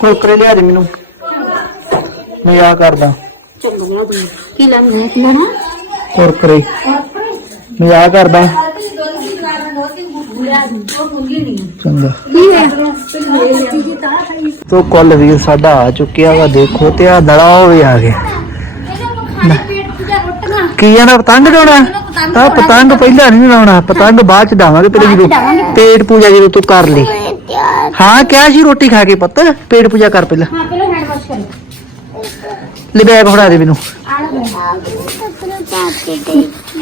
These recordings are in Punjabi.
ਕੁਰਕਰੇ ਲਿਆ ਦੇ ਮੈਨੂੰ। ਮੈਂ ਆ ਕਰਦਾ। ਚੰਗਾ ਦੂੰ ਕੀ ਲੈਣਾ ਕੀ ਲੈਣਾ? ਕੁਰਕਰੇ। ਮੈਂ ਆ ਕਰਦਾ। ਚੰਗਾ। ਤੋ ਕੁੱਲ ਵੀ ਸਾਡਾ ਆ ਚੁੱਕਿਆ ਵਾ ਦੇਖੋ ਤੇ ਆ ਦੜਾ ਹੋਵੇ ਆ ਗਿਆ। ਕੀ ਜਾਣਾ ਪਤੰਗ ਡਾਉਣਾ ਆ ਪਤੰਗ ਪਹਿਲਾਂ ਨਹੀਂ ਲਾਉਣਾ ਪਤੰਗ ਬਾਅਦ ਚ ਡਾਵਾਂਗੇ ਪਹਿਲੇ ਜਦੋਂ। ਪੇਟ ਪੂਜਾ ਜਦੋਂ ਤੂੰ ਕਰ ਲਈ ਹਾਂ ਕਿਹਾ ਸੀ ਰੋਟੀ ਖਾ ਕੇ ਪੁੱਤ ਪੇਟ ਪੂਜਾ ਕਰ ਪਹਿਲਾਂ। ਹਾਂ ਪਹਿਲਾਂ ਹੈਂਡ ਵਾਸ਼ ਕਰ ਲੈ। ਬੈਗ ਫੜਾ ਦੇ ਮੈਨੂੰ।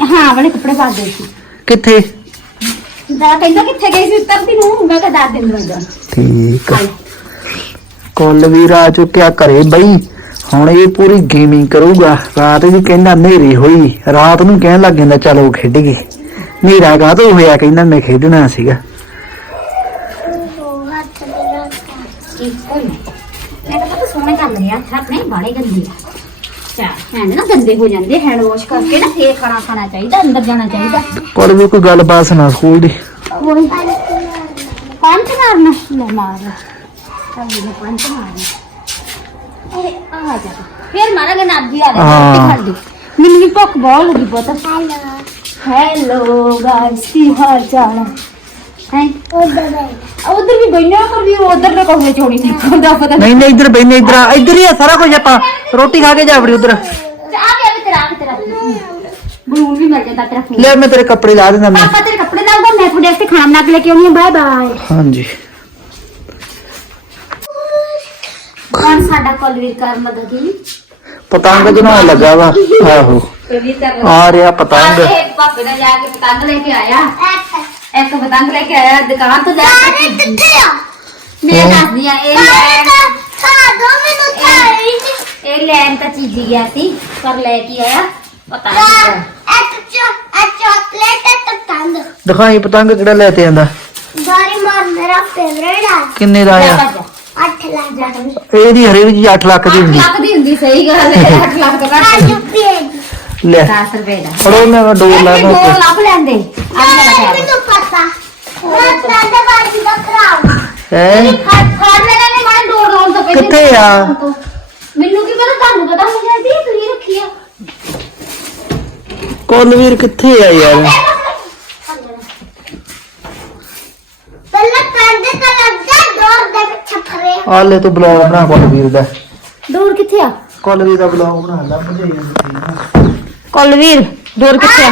ਹਾਂ ਵਾਲੇ ਕੱਪੜੇ ਪਾ ਦੇ ਸੀ। ਕਿੱਥੇ? ਦਾ ਕਹਿੰਦਾ ਕਿੱਥੇ ਗਈ ਸੀ ਉੱਤਰਦੀ ਨੂੰ ਮੈਂ ਕਿਹਾ ਦੱਸ ਦਿਨ ਮੈਂ ਠੀਕ ਆ। ਕੁੱਲ ਵੀਰ ਆ ਚੁੱਕਿਆ ਘਰੇ ਬਈ। ਹੁਣ ਇਹ ਪੂਰੀ ਗੇਮਿੰਗ ਕਰੂਗਾ। ਰਾਤ ਵੀ ਕਹਿੰਦਾ ਹਨੇਰੀ ਹੋਈ। ਰਾਤ ਨੂੰ ਕਹਿਣ ਲੱਗ ਜਾਂਦਾ ਚਲੋ ਖੇਡੀਏ ਹਨੇਰਾ ਕਾਹਤੋਂ ਹੋਇਆ ਕਹਿੰਦਾ ਮੈਂ ਖੇਡਣਾ ਸੀਗਾ। ਕੋਈ ਮੈਂ ਤਾਂ ਪਤਾ ਸੋਹਣੇ ਕਰ ਲਿਆ ਹੱਥ ਗੰਦੇ ਆ। ਚਾ ਨਾ ਗੰਦੇ ਹੋ ਜਾਂਦੇ ਹੈਂਡ ਵਾਸ਼ ਕਰਕੇ ਨਾ ਫੇਰ ਖਾਣਾ ਖਾਣਾ ਚਾਹੀਦਾ ਅੰਦਰ ਜਾਣਾ ਚਾਹੀਦਾ। ਕੋਲ ਵੀ ਕੋਈ ਗੱਲਬਾਤ ਸੁਣਾ ਸਕੂਲ ਦੀ। ਕੋਈ ਪੰਜ ਮਾਰਨਾ ਲੈ ਮਾਰ। ਪੰਜ ਮਾਰਨਾ ਓਏ ਆ ਜਾ। ਫੇਰ ਮਾਰਾਂਗੇ ਨਾਦੀ ਆ ਹਾਂ। ਲੈ ਖੜ ਦੇ। ਮੈਨੂੰ ਵੀ ਭੁੱਖ ਬਹੁਤ ਲੱਗੀ ਪਤਾ। ਹੈਲੋ ਗਾਇਸ ਕੀ ਹਾਲ ਚਾਲ ਹੈ? ਹੈ ਉਧਰ ਵੀ ਬੈਠਾ ਪਰ ਵੀ ਉਧਰ ਦੇ ਕੋਲੇ ਛੋੜੀ ਨਿਕਲਦਾ ਪਤਾ ਨਹੀਂ ਨਹੀਂ ਇੱਧਰ ਬੈਨੇ ਇੱਧਰ ਆ ਇੱਧਰ ਹੀ ਆ ਸਾਰਾ ਕੁਝ ਆਪਾਂ ਰੋਟੀ ਖਾ ਕੇ ਜਾ ਵੜੀ ਉਧਰ ਆ ਗਿਆ ਵੀ ਤੇਰਾ ਆ ਵੀ ਤੇਰਾ ਬਲੂਨ ਵੀ ਮਿਲ ਜਾਂਦਾ ਤੇਰਾ ਫੋਨ ਲੈ ਮੈਂ ਤੇਰੇ ਕੱਪੜੇ ਲਾ ਦਿੰਦਾ ਮੈਂ ਪਾਪਾ ਤੇਰੇ ਕੱਪੜੇ ਲਾਉਂਗਾ ਮੈਂ ਤੁਹਾਡੇ ਵਾਸਤੇ ਖਾਣਾ ਬਣਾ ਕੇ ਲੈ ਕੇ ਆਉਣੀ ਹੈ ਬਾਏ ਬਾਏ ਹਾਂਜੀ ਕੌਣ ਸਾਡਾ ਕੁਲਵੀਰ ਕਰ ਮਦਦ ਹੀ ਪਤੰਗ ਜਨਾਉਣ ਲੱਗਾ ਵਾ ਆਹੋ ਕੁਲਵੀਰ ਕਰ ਆ ਰਿਹਾ ਪਤੰਗ ਇਹ ਪਾਪੇ ਨੇ ਜਾ ਕੇ ਪਤੰਗ ਲੈ ਕੇ ਆਇਆ ਇੱਕ ਪਤੰਗ ਲੈ ਕੇ ਆਇਆ ਦੁਕਾਨ ਤੋਂ ਜਾ ਕੇ ਕਿੱਥੇ ਆ? ਮੈਂ ਦੱਸਦੀ ਆ ਇਹ ਲੈਣ ਇਹ ਲੈਣ ਤਾਂ ਚੀਜ਼ੀ ਗਿਆ ਸੀ ਪਰ ਲੈ ਕੇ ਆਇਆ ਪਤਾ ਨਹੀਂ ਦਿਖਾਈ ਪਤੰਗ ਕਿਹੜਾ ਲੈ ਤੇ ਆਂਦਾ? ਕਿੰਨੇ ਦਾ ਆ ਇਹਦੀ ਹਰੇ ਵਿੱਚ 8 ਲੱਖ ਦੀ ਹੁੰਦੀ। ਲੱਖ ਦੀ ਹੁੰਦੀ ਸਹੀ ਗੱਲ ਹੈ 8 ਲੱਖ ਤੋਂ ਘੱਟ ਲੈ। 10 ਰੁਪਏ ਦਾ। ਫੜੋ ਮੈਂ ਡੋਰ ਲਾ ਦੋ ਦੋ ਲੱਭ ਲੈਂਦੇ। ਅੱਜ ਮੈਂ ਕਿਹਾ ਹੈ ਫੜ ਫੜ ਲੈਣਾ ਨੇ ਮਾਂ ਡੋਰ ਲਾਉਣ ਤੋਂ ਪਹਿਲੇ ਕਿੱਥੇ ਆ? ਮੈਨੂੰ ਕੀ ਪਤਾ ਤੁਹਾਨੂੰ ਪਤਾ ਹੋ ਜਾਂਦੀ ਹੈ ਤੁਸੀਂ ਰੱਖੀ ਆ। ਕੁਲਵੀਰ ਕਿੱਥੇ ਆ ਯਾਰ? ਆ ਲੈ ਤੂੰ ਬਲੌਗ ਬਣਾ ਕੁਲਵੀਰ ਦਾ। ਡੋਰ ਕਿੱਥੇ ਆ? ਕੁਲਵੀਰ ਦਾ ਬਲੌਗ ਬਣਾ ਲੈ ਭਜਾਈ ਜਾਂਦੀ ਕੁਲਵੀਰ ਡੋਰ ਕਿੱਥੇ ਆ?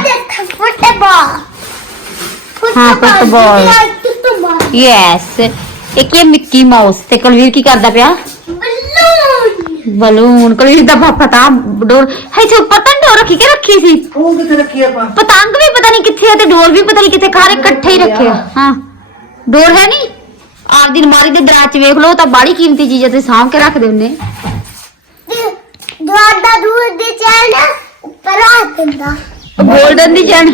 ਹਾਂ, ਫੁੱਟਬਾਲ। ਯੈਸ ਇੱਕ ਇਹ ਮਿੱਕੀ ਮਾਊਸ ਤੇ ਕੁਲਵੀਰ ਕੀ ਕਰਦਾ ਪਿਆ? ਬਲੂਨ। ਕੁਲਵੀਰ ਦਾ ਪਾਪਾ ਤਾਂ ਡੋਰ ਹੈ ਤੇ ਪਤੰਗ ਡੋਰ ਰੱਖੀ ਕੇ ਰੱਖੀ ਸੀ? ਉਹ ਕਿੱਥੇ ਰੱਖੀ ਆਪਾਂ? ਪਤੰਗ ਵੀ ਪਤਾ ਨਹੀਂ ਕਿੱਥੇ ਆ ਤੇ ਡੋਰ ਵੀ ਪਤਾ ਨਹੀਂ ਕਿੱਥੇ ਖਾਰੇ ਇਕੱਠੇ ਹੀ ਰੱਖੇ ਆ। ਹਾਂ। ਡੋਰ ਹੈ ਨਹੀਂ? ਆਪਦੀ ਅਲਮਾਰੀ ਦੇ ਦਰਾਜ 'ਚ ਵੇਖ ਲਓ ਤਾਂ ਬਾੜੀ ਕੀਮਤੀ ਚੀਜ਼ ਹੈ ਤੇ ਸਾਂਭ ਕੇ ਰੱਖਦੇ ਹੁੰਨੇ ਗੋਲਡਨ ਦੀ ਚੈਨ।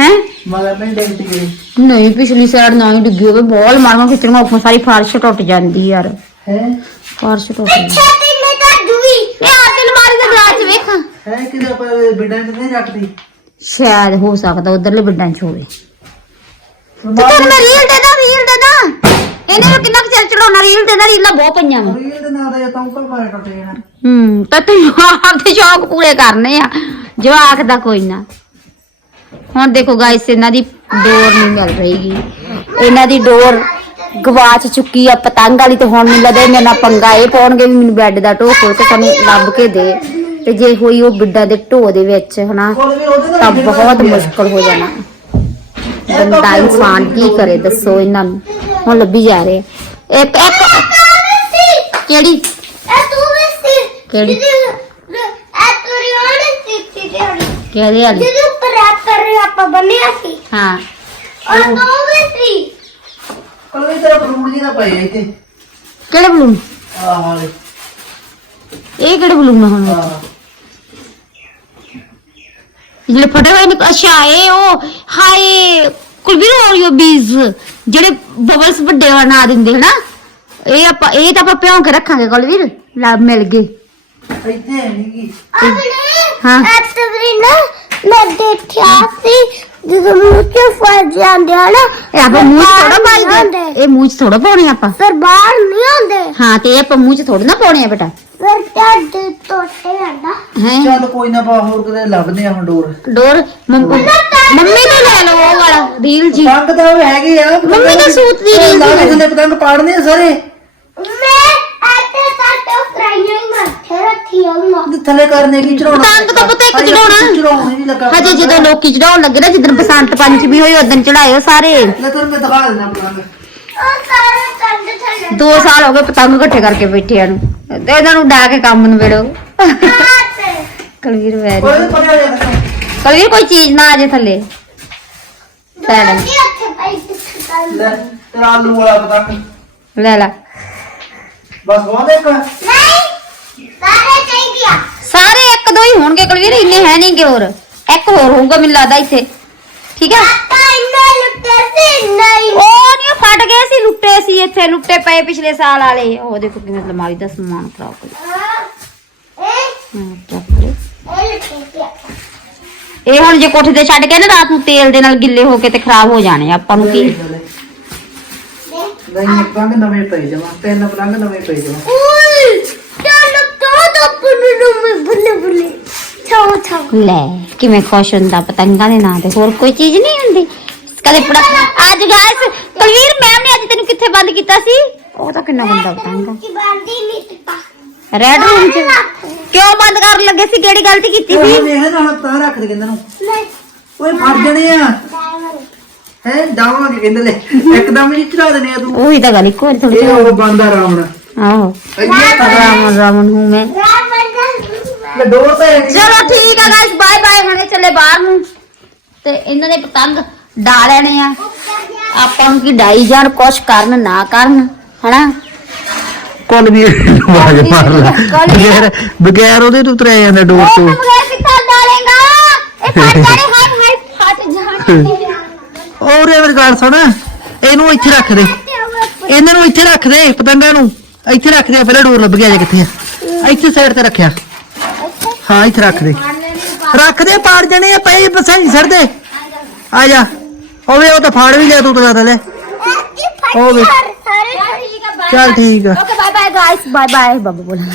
ਹੈ? ਮਗਰ ਨਹੀਂ ਗਈ ਨਹੀਂ ਪਿਛਲੀ ਸਾਈਡ ਨਾ ਹੀ ਡਿੱਗੀ ਹੋਵੇ ਬਹੁਤ ਮਾਰਵਾ ਖਿੱਚਣ ਉੱਪਰ ਸਾਰੀ ਫਰਸ਼ ਟੁੱਟ ਜਾਂਦੀ ਯਾਰ। ਹੈ? ਫਰਸ਼ ਟੁੱਟ ਜਾਂਦੀ। ਇਹ ਆਪਦੀ ਅਲਮਾਰੀ ਦੇ ਦਰਾਜ ਵੇਖ। ਹੈ ਕਿਤੇ ਆਪਾਂ ਬਿਡਾਂ ਕਿਤੇ ਰੱਖਦੀ? ਸ਼ਾਇਦ ਹੋ ਸਕਦਾ ਉਧਰਲੇ ਬਿੱਡਾਂ 'ਚ ਹੋਵੇ। ਤੇ ਤੈਨੂੰ ਮੈਂ ਰੀਲ ਦੇ ਦਾਂ ਰੀਲ ਦੇ ਦਾਂ। ਇਹਨੇ ਨੂੰ ਕਿੰਨਾ ਕੁ ਚਿਰ ਚੜਾਉਣਾ? ਰੀਲ ਦੇ ਦਾਂ ਰੀਲਾਂ ਬਹੁਤ ਪਈਆਂ ਵਾ ਰੀਲ ਦੇ ਨਾਲ ਦਾ ਜਾਂ ਤਾਂ ਉੱਪਰ ਪਾਇਆ ਟੁੱਟ ਜਾਣਾ। ਹੂੰ ਤਾਂ ਤੂੰ ਆਪਦੇ ਸ਼ੌਕ ਪੂਰੇ ਕਰਨੇ ਆ। ਜਵਾਕ ਦਾ ਕੋਈ ਨਾ। ਹੁਣ ਦੇਖੋ ਗਾਇਸ ਇਹਨਾਂ ਦੀ ਡੋਰ ਨਹੀਂ ਮਿਲ ਰਹੀਗੀ ਇਹਨਾਂ ਦੀ ਡੋਰ ਗਵਾਚ ਚੁੱਕੀ ਆ ਪਤੰਗ ਵਾਲੀ ਤੇ ਹੁਣ ਮੈਨੂੰ ਲੱਗਦਾ ਮੇਰੇ ਨਾਲ ਪੰਗਾ ਇਹ ਪਾਉਣਗੇ ਵੀ ਮੈਨੂੰ ਬੈੱਡ ਦਾ ਢੋਹ ਖੋਲ ਕੇ ਸਾਨੂੰ ਲੱਭ ਕੇ ਦੇ। ਤੇ ਜੇ ਹੋਈ ਉਹ ਬਿੱਡਾ ਦੇ ਢੋਹ ਦੇ ਵਿੱਚ ਹਨਾ ਤਾਂ ਬਹੁਤ ਮੁਸ਼ਕਲ ਹੋ ਜਾਣਾ। ਬੰਦਾ ਇਨਸਾਨ ਕੀ ਕਰੇ ਦੱਸੋ ਇਹਨਾਂ ਨੂੰ। ਹੁਣ ਲੱਭੀ ਜਾ ਰਹੇ। ਆ। ਇੱਕ ਇੱਕ ਕਿਹੜੀ? ਕਿਹੜੀ? ਕਿਹਦੇ ਵਾਲੀ? ਜਿਹਦੇ ਉੱਪਰ ਰੈਪਰ ਆਪਾਂ ਬੰਨਿਆ ਸੀ। ਹਾਂ। ਔਰ ਦੋ ਵੀ ਸੀ। ਕੁਲਵੀਰ ਤੇਰਾ ਫਰੂਟ ਜੀ ਦਾ ਪਾਇਆ ਇੱਥੇ। ਕਿਹੜੇ ਬਲੂਨ ਆਹ ਵਾਲੇ। ਇਹ ਕਿਹੜੇ ਬਲੂਨ ਹੁਣ? ਆਹ। ਜਿਹੜੇ ਫਟੇ ਹੋਏ ਨੇ ਅੱਛਾ ਇਹ ਉਹ ਹਾਏ ਕੁਲਵੀਰ ਓਰੀਓ ਬੀਜ਼ ਜਿਹੜੇ ਬਬਲਸ ਵੱਡੇ ਬਣਾ ਦਿੰਦੇ ਹਨਾ? ਇਹ ਆਪਾਂ ਇਹ ਤਾਂ ਆਪਾਂ ਭਿਉਂ ਕੇ ਰੱਖਾਂਗੇ ਕੁਲਵੀਰ ਲਾ ਮਿਲ ਗਏ। ਇੱਥੇ ਹੈ ਨਹੀਂ ਹਾਂ। ਐਤਵਰੀ ਨਾ ਮੈਂ ਦੇਖਿਆ ਸੀ ਜਦੋਂ ਮੂੰਹ ਚ ਫਸ ਜਾਂਦੇ ਹਨ ਇਹ ਆਪਾਂ ਮੂੰਹ 'ਚ ਥੋੜਾ ਆਉਂਦੇ। ਇਹ ਮੂੰਹ 'ਚ ਥੋੜਾ ਪਾਉਣੇ ਆਪਾਂ। ਫਿਰ ਬਾਹਰ ਨਹੀਂ ਆਉਂਦੇ। ਹਾਂ ਤੇ ਇਹ ਆਪਾਂ ਮੂੰਹ 'ਚ ਥੋੜਾ ਨਾ ਪਾਉਣੇ ਆ ਬੇਟਾ। ਫਿਰ ਤੁਹਾਡੇ ਟੋਟੇ ਆਂਦਾ ਹੈ? ਚੱਲ ਕੋਈ ਨਾ ਬਾ ਹੋਰ ਕਿਤੇ ਲੱਭਦੇ ਆ ਹੁਣ ਡੋਰ ਡੋਰ। ਮੰਮ- ਮੰਮੀ ਤੋਂ ਲੈ ਲਓ ਉਹ ਵਾਲਾ ਰੀਲ ਜੀ। ਪਤੰਗ ਤਾਂ ਉਹ ਹੈਗੇ ਆ ਮੰਮੀ ਦੇ ਸੂਟ ਦੀ ਰੀਲ ਜੀ। ਥੱਲੇ ਪਤੰਗ ਪਾੜਨੇ ਆ ਸਾਰੇ। ਮੈਂ ਆਤੇ ਸਾਤੇ ਫਰਾਈਆਂ ਹੀ ਮੱਥੇ ਰੱਖੀ ਆਉਂਗਾ ਤੇ ਥੱਲੇ ਕਰਨੇ ਕੀ ਚੜਾਉਣਾ ਪਤੰਗ ਤਾਂ ਪੁੱਤ ਇੱਕ ਹਜੇ ਚੜਾਉਣਾ। ਚੜਾਉਣਾ ਨਹੀਂ ਲੱਗਾ ਹਜੇ ਜਦੋਂ ਲੋਕੀ ਚੜਾਉਣ ਲੱਗੇ ਨਾ ਜਿੱਦਣ ਬਸੰਤ ਪੰਚਮੀ ਹੋਈ ਉਦੋਂ ਚੜਾਇਓ ਸਾਰੇ। ਲੈ ਤੁਹਾਨੂੰ ਮੈਂ ਦਿਖਾ ਦਿੰਦਾ ਪਤੰਗ ਉਹ ਸਾਰੇ ਚੰਦ ਥੱਲੇ 2 ਸਾਲ ਹੋ ਗਏ ਪਤੰਗ ਇਕੱਠੇ ਕਰਕੇ ਬੈਠਿਆਂ ਨੂੰ। ਤੇ ਇਹਨਾਂ ਨੂੰ ਡਾ ਕੇ ਕੰਮ ਨੂੰ ਵੇੜੋ। ਆਤੇ ਕਲਵੀਰ ਵੈਰੀ ਕੋਈ ਪਰੇ ਆ ਜਾ ਕਲਵੀਰ ਕੋਈ ਚੀਜ਼ ਨਾ ਆ ਜੇ ਥੱਲੇ। ਪਈ ਲੈ ਤੇਰਾ ਆਲੂ ਵਾਲਾ ਪਤੰਗ। ਲੈ ਲੈ। ਬਸ ਬਹੁਤ ਇੱਕ। ਨਹੀਂ ਸਾਰੇ ਚਾਹੀਦੀ ਆ ਸਾਰੇ ਇੱਕ ਦੋ ਹੀ ਹੋਣਗੇ ਕਲਵੀਰ ਇੰਨੇ ਹੈ ਨਹੀਂਗੇ ਹੋਰ। ਇੱਕ ਹੋਰ ਹੋਊਗਾ ਮੈਨੂੰ ਲੱਗਦਾ ਇੱਥੇ। ਠੀਕ ਹੈ ਆਪਾਂ ਇੰਨੇ ਲੁੱਟੇ ਸੀ ਨਹੀਂ, ਉਹ ਨਹੀਂ ਫਟ ਗਏ ਸੀ, ਲੁੱਟੇ ਸੀ ਇੱਥੇ, ਲੁੱਟੇ ਪਏ ਪਿਛਲੇ ਸਾਲ ਵਾਲੇ। ਉਹ ਦੇਖੋ ਕਿਵੇਂ ਅਲਮਾਰੀ ਦਾ ਸਮਾਨ ਖਰਾਬ ਕਰੀ। ਇਹ ਚੱਕ ਲਓ। ਇਹ ਹੁਣ ਜੇ ਕੋਠੇ ਤੇ ਛੱਡ ਕੇ ਨਾ ਰਾਤ ਨੂੰ ਤੇਲ ਦੇ ਨਾਲ ਗਿੱਲੇ ਹੋ ਕੇ ਤੇ ਖਰਾਬ ਹੋ ਜਾਣੇ ਆਪਾਂ ਨੂੰ ਕੀ? ਨਹੀਂ ਪਤੰਗ ਨਵੇਂ ਪਏ ਜਮਾ ਤਿੰਨ ਪਤੰਗ ਨਵੇਂ ਪਏ ਜਮਾ। ਉਈ ਚੱਲ ਤੋ ਤੋ ਪੁੰਨੂ ਨੂੰ ਮੈਂ ਬੁੱਲੇ ਬੁੱਲੇ? ਛਾਉ ਛਾਉ ਲੈ ਕਿਵੇਂ ਖੁਸ਼ ਹੁੰਦਾ ਪਤੰਗਾਂ ਦੇ ਨਾਂ ਤੇ ਹੋਰ ਕੋਈ ਚੀਜ਼ ਨਹੀਂ ਹੁੰਦੀ? ਕਦੇ ਪੜਾ ਅੱਜ ਗਾਇਸ ਕਲਵੀਰ ਮੈਮ ਨੇ ਅੱਜ ਤੈਨੂੰ ਕਿੱਥੇ ਬੰਦ ਕੀਤਾ ਸੀ? ਉਹ ਤਾਂ ਕਿੰਨਾ ਬੰਦਾ ਪਤੰਗ ਬੰਦੀ ਨਹੀਂ ਟਿਕਾ ਰੈਡ ਰੂਮ 'ਚ ਕਿਉਂ ਬੰਦ ਕਰਨ ਲੱਗੇ ਸੀ? ਕਿਹੜੀ ਗਲਤੀ ਕੀਤੀ ਉਹ ਸੀ? ਵੇਖ ਨਾ ਹੁਣ ਪਤੰਗ ਰੱਖ ਦੇ ਕਹਿੰਦੇ ਨੂੰ। ਓਏ ਫੜ ਜਣੇ ਆ। ਹੈ ਡਾਵਾਂਗੇ ਕਹਿੰਦੇ ਲੈ ਇੱਕਦਮ ਹੀ ਚੜਾ ਦੇਣੇ ਆ ਤੂੰ। ਉਹੀ ਤਾਂ ਗੱਲ ਇੱਕੋ ਵਾਰੀ ਥੋੜੀ ਇਹ ਉਹ ਬੰਦਾ ਰਾਵਣ। ਆਹੋ। ਰਾਮ ਰਾਮ ਹੂੰ ਮੈਂ। ਲੈ ਡੋਰ ਤਾਂ। ਚਲੋ ਠੀਕ ਆ ਗਾਇਸ ਬਾਏ ਬਾਏ ਹੁਣੇ ਚੱਲੇ ਬਾਹਰ ਨੂੰ। ਤੇ ਇਹਨਾਂ ਦੇ ਪਤੰਗ ਡਾ ਲੈਣੇ ਆ। ਆਪਾਂ ਨੂੰ ਕੀ ਡਾਈ ਜਾਣ ਕੁਛ ਕਰਨ ਨਾ ਕਰਨ ਹਨਾ? ਕੁੱਲ ਵੀ ਆਵਾਜ਼ ਮਾਰ ਲਾ ਬਗੈਰ ਬਗੈਰ ਉਹਦੇ ਤੋਂ ਉਤਰਿਆ ਜਾਂਦਾ ਡੋਰ ਉਹ ਤੋਂ। ਬਗੈਰ ਕਿੱਥਾ ਡਾਲੇਗਾ। ਇਹ ਫਟ ਜਾਣੇ ਹਾਏ ਹਾਏ ਫਟ ਜਾਣੇ। ਔਰ ਇਹ ਮੇਰੀ ਗੱਲ ਸੁਣ। ਇਹਨੂੰ ਇੱਥੇ ਰੱਖ ਦੇ। ਇਹਨਾਂ ਨੂੰ ਇੱਥੇ ਰੱਖ ਦੇ ਪਤੰਗਾਂ ਨੂੰ। ਇੱਥੇ ਰੱਖ ਦੇ ਪਹਿਲਾਂ ਡੋਰ ਲੱਭ ਗਿਆ ਜੇ ਕਿੱਥੇ ਆ। ਇੱਥੇ ਸਾਈਡ ਤੇ ਰੱਖਿਆ। ਹਾਂ ਇੱਥੇ ਰੱਖ ਦੇ। ਰੱਖ ਦੇ ਪਾੜ ਜਣੇ ਆ ਪਈ ਬਸਾਂ ਹੀ ਛੱਡ ਦੇ। ਆ ਜਾ। ਹੋਵੇ ਉਹ ਤਾਂ ਫਾੜ ਵੀ ਲਿਆ ਤੂੰ ਤਾਂ ਜ਼ਿਆਦਾ ਲੈ। ਉਹ ਵੀ। ਸਾਰੇ ਚੱਲ ਠੀਕ ਆ। Okay bye bye guys bye bye ਬਾਬਾ ਬੋਲਣਾ।